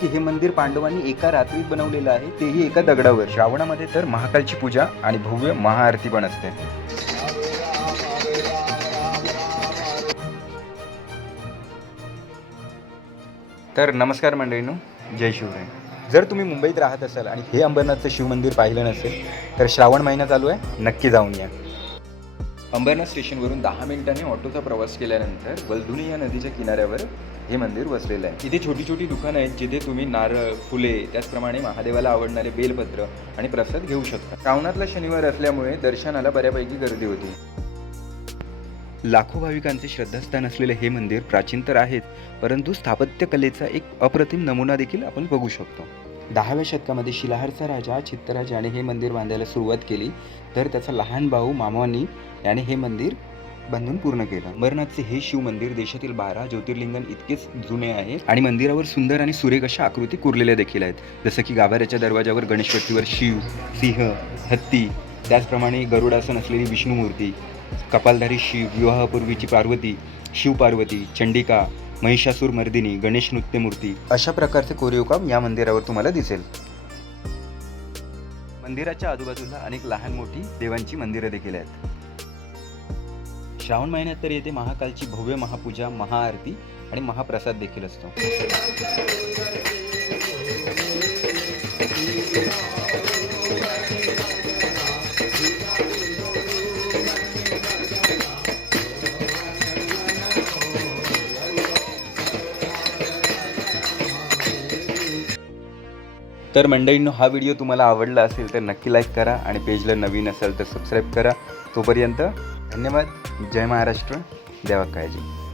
की हे मंदिर पांडवांनी एका रात्रीत बनवलेलं आहे तेही एका दगडावर. श्रावणामध्ये तर महाकालची पूजा आणि भव्य महाआरती पण असते. तर नमस्कार मंडळीनो जय शिवराय. जर तुम्ही मुंबईत राहत असाल आणि हे अंबरनाथचं शिवमंदिर पाहिलं नसेल तर श्रावण महिना चालू आहे नक्की जाऊन या. अंबरनाथ स्टेशनवरून दहा मिनिटांनी ऑटोचा प्रवास केल्यानंतर वलधुनी या नदीच्या किनाऱ्यावर हे मंदिर वसलेलं आहे. इथे छोटी छोटी दुकानं आहेत जिथे तुम्ही नारळ फुले त्याचप्रमाणे महादेवाला आवडणारे बेलपत्र आणि प्रसाद घेऊ शकता. श्रावणातला शनिवार असल्यामुळे दर्शनाला बऱ्यापैकी गर्दी होती. लाखो भाविकांचे श्रद्धास्थान असलेले हे मंदिर प्राचीन तर आहेत परंतु स्थापत्यकलेचा एक अप्रतिम नमुना देखील आपण बघू शकतो. दहाव्या शतकामध्ये शिलाहारचा राजा चित्तराज याने हे मंदिर बांधायला सुरुवात केली. तर त्याचा लहान भाऊ मामानी याने हे मंदिर बांधून पूर्ण केलं. अंबरनाथचे हे शिव मंदिर देशातील बारा ज्योतिर्लिंगन इतकेच जुने आहे आणि मंदिरावर सुंदर आणि सुरेख अशा आकृती कोरलेल्या देखील आहेत. जसं की गाभाऱ्याच्या दरवाजावर गणेशपट्टीवर शिव सिंह हत्ती त्याचप्रमाणे गरुडासन असलेली विष्णूमूर्ती कपालधारी शिव विवाहापूर्वीची पार्वती शिव पार्वती चंडिका महिषासूर मर्दिनी गणेश नृत्यमूर्ती. अशा प्रकारचे कोरिओकाम या मंदिरावर तुम्हाला दिसेल. मंदिराच्या आजूबाजूला अनेक लहान मोठी देवांची मंदिरं देखील आहेत. श्रावण महिन्यात तर येथे महाकालची भव्य महापूजा महाआरती आणि महाप्रसाद देखील असतो. तर मंडळींनो हा व्हिडिओ तुम्हाला आवडला असेल तर नक्की लाईक करा आणि पेजला नवीन असेल तर सबस्क्राईब करा. तोपर्यंत धन्यवाद. जय महाराष्ट्र. देवा काळजी.